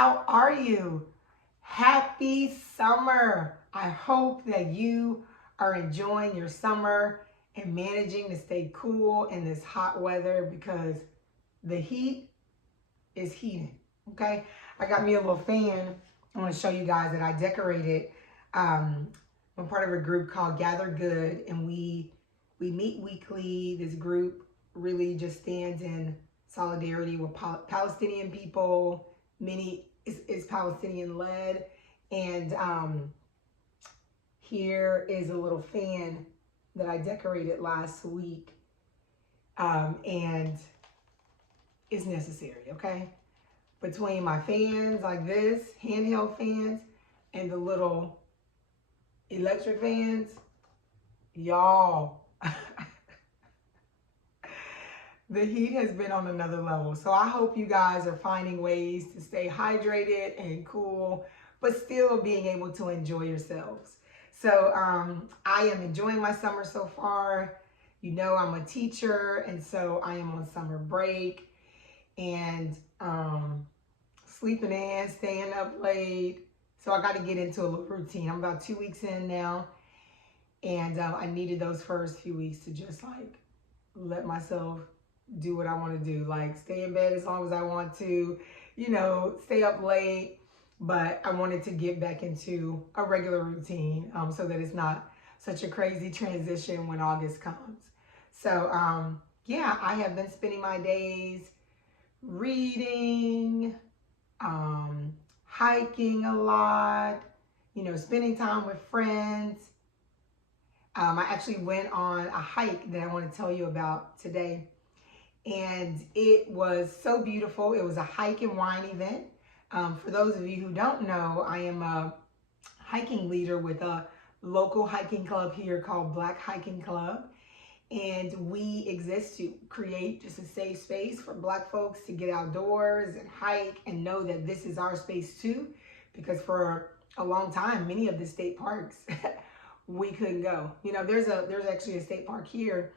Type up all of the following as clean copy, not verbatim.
How are you? Happy summer. I hope that you are enjoying your summer and managing to stay cool in this hot weather because the heat is heating, okay? I got me a little fan. I want to show you guys that I decorated. I'm part of a group called Gather Good, and we meet weekly. This group really just stands in solidarity with Palestinian people. Many is Palestinian led, and here is a little fan that I decorated last week, and it's necessary, okay? Between my fans like this, handheld fans, and the little electric fans, y'all, the heat has been on another level. So I hope you guys are finding ways to stay hydrated and cool, but still being able to enjoy yourselves. So I am enjoying my summer so far. You know, I'm a teacher, and so I am on summer break and sleeping in, staying up late. So I got to get into a little routine. I'm about 2 weeks in now, and I needed those first few weeks to just like let myself do what I want to do, like stay in bed as long as I want to, you know, stay up late. But I wanted to get back into a regular routine so that it's not such a crazy transition when August comes. So yeah, I have been spending my days reading, hiking a lot, you know, spending time with friends. I actually went on a hike that I want to tell you about today, and it was so beautiful. It was a hike and wine event. For those of you who don't know, I am a hiking leader with a local hiking club here called Black Hiking Club. And we exist to create just a safe space for Black folks to get outdoors and hike and know that this is our space too. Because for a long time, many of the state parks, we couldn't go. You know, there's actually a state park here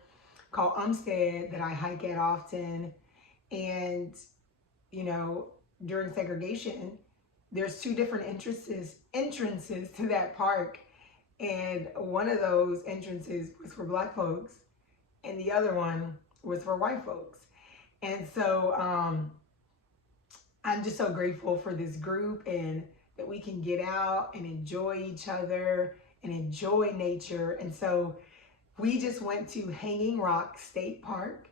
called Umstead that I hike at often. And, you know, during segregation, there's two different entrances to that park. And one of those entrances was for Black folks, and the other one was for white folks. And so I'm just so grateful for this group and that we can get out and enjoy each other and enjoy nature. And so we just went to Hanging Rock State Park,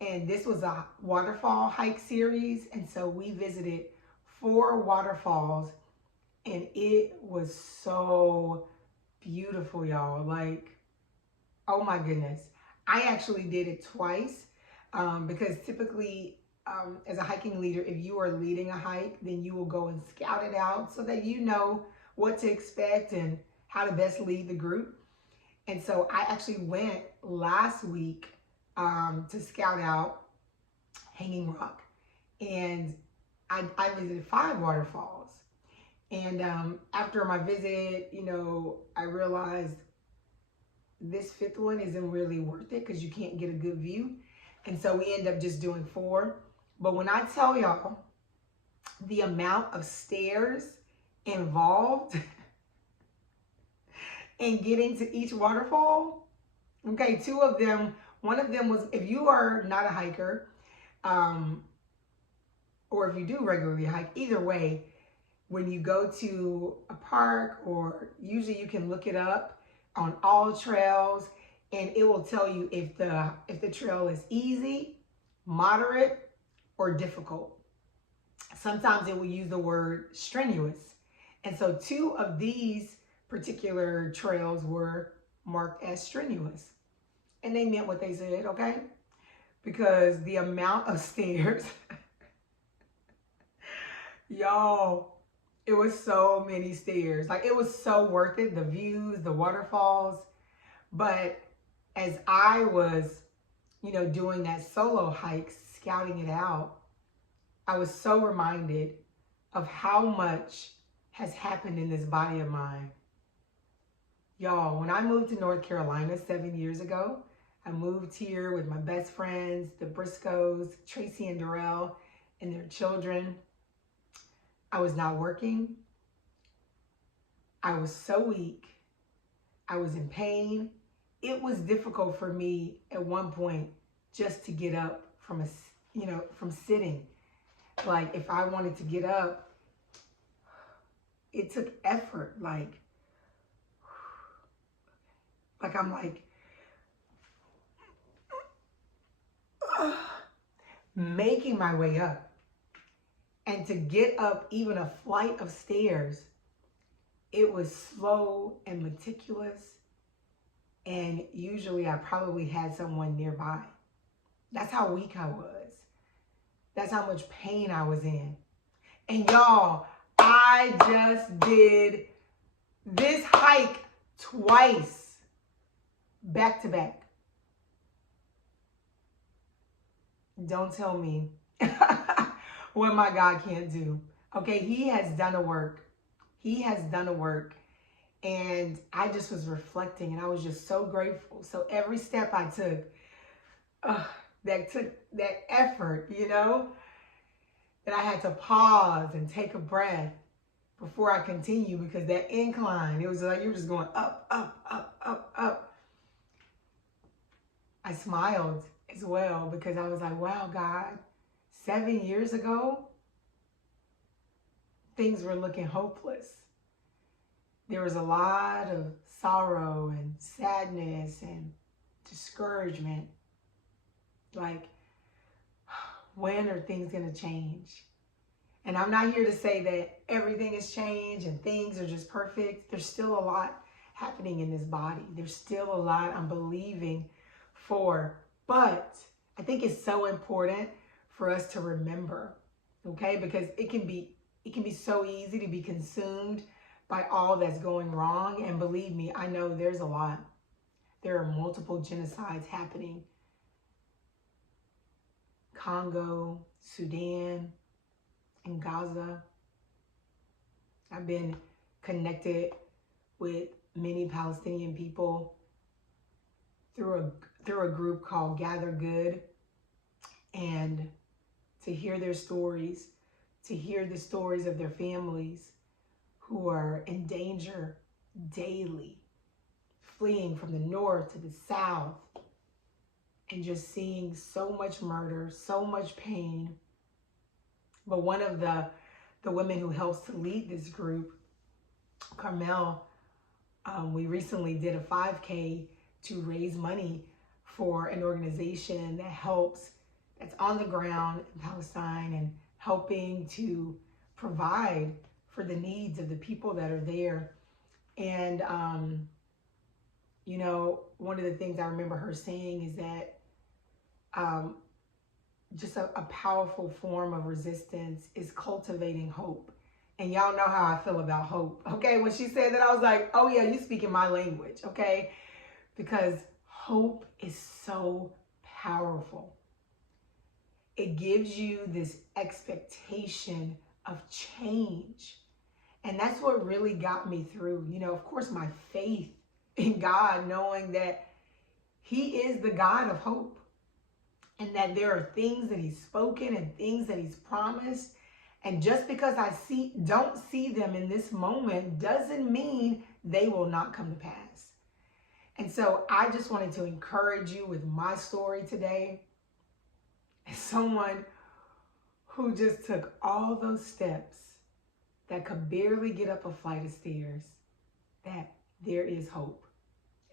and this was a waterfall hike series. And so we visited 4 waterfalls, and it was so beautiful, y'all. Like, oh my goodness. I actually did it twice because typically as a hiking leader, if you are leading a hike, then you will go and scout it out so that you know what to expect and how to best lead the group. And so I actually went last week to scout out Hanging Rock, and I visited 5 waterfalls. And after my visit, you know, I realized this 5th one isn't really worth it because you can't get a good view. And so we end up just doing 4. But when I tell y'all the amount of stairs involved in getting to each waterfall, okay, 2 of them, one of them was, if you are not a hiker, or if you do regularly hike, either way, when you go to a park, or usually you can look it up on all trails, and it will tell you if the trail is easy, moderate, or difficult. Sometimes it will use the word strenuous. And so 2 of these particular trails were marked as strenuous. And they meant what they said, okay? Because the amount of stairs, y'all, it was so many stairs. Like, it was so worth it, the views, the waterfalls. But as I was, you know, doing that solo hike, scouting it out, I was so reminded of how much has happened in this body of mine. Y'all, when I moved to North Carolina 7 years ago, I moved here with my best friends, the Briscoes, Tracy and Darrell, and their children. I was not working. I was so weak. I was in pain. It was difficult for me at one point just to get up from from sitting. Like if I wanted to get up, it took effort. Like I'm like making my way up. And to get up even a flight of stairs, it was slow and meticulous. And usually I probably had someone nearby. That's how weak I was. That's how much pain I was in. And y'all, I just did this hike twice, back to back. Don't tell me what my God can't do. Okay, he has done a work. He has done a work. And I just was reflecting and I was just so grateful. So every step I took, that took that effort, that I had to pause and take a breath before I continue, because that incline, it was like you were just going up, up, up, up, up. I smiled as well because I was like, wow, God, 7 years ago, things were looking hopeless. There was a lot of sorrow and sadness and discouragement. Like, when are things going to change? And I'm not here to say that everything has changed and things are just perfect. There's still a lot happening in this body. There's still a lot I'm believing for. But I think it's so important for us to remember, okay? Because it can be so easy to be consumed by all that's going wrong. And believe me, I know there's a lot. There are multiple genocides happening. Congo, Sudan, and Gaza. I've been connected with many Palestinian people through a group called Gather Good, and to hear their stories, to hear the stories of their families who are in danger daily, fleeing from the north to the south, and just seeing so much murder, so much pain. But one of the women who helps to lead this group, Carmel, we recently did a 5K to raise money for an organization that's on the ground in Palestine and helping to provide for the needs of the people that are there. And, one of the things I remember her saying is that just a powerful form of resistance is cultivating hope. And y'all know how I feel about hope, okay? When she said that, I was like, oh yeah, you speaking my language, okay? Because hope is so powerful. It gives you this expectation of change. And that's what really got me through, of course, my faith in God, knowing that he is the God of hope, and that there are things that he's spoken and things that he's promised. And just because I don't see them in this moment doesn't mean they will not come to pass. And so I just wanted to encourage you with my story today, as someone who just took all those steps that could barely get up a flight of stairs, that there is hope.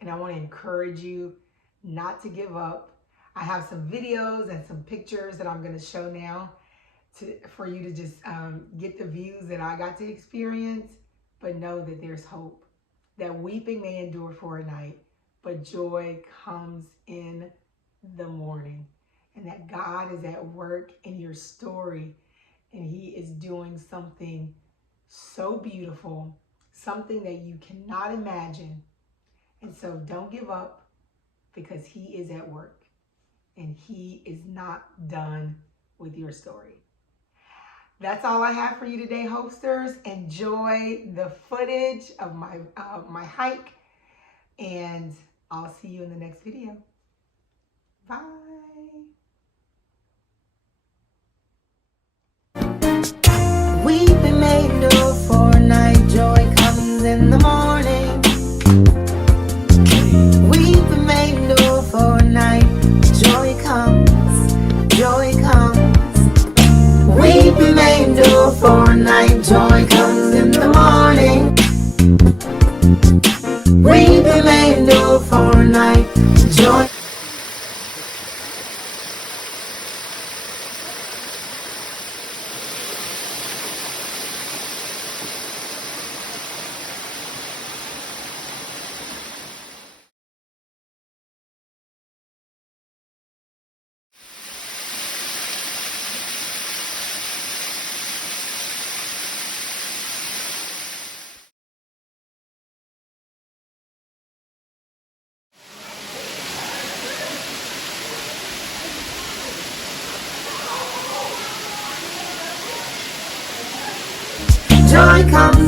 And I want to encourage you not to give up. I have some videos and some pictures that I'm going to show now for you to just get the views that I got to experience. But know that there's hope, that weeping may endure for a night, but joy comes in the morning, and that God is at work in your story, and he is doing something so beautiful, something that you cannot imagine. And so don't give up, because he is at work and he is not done with your story. That's all I have for you today, hosters. Enjoy the footage of my hike, and I'll see you in the next video. Bye. We've been made night, joy comes in the morning. Weeping may endure for a night, joy. Joy comes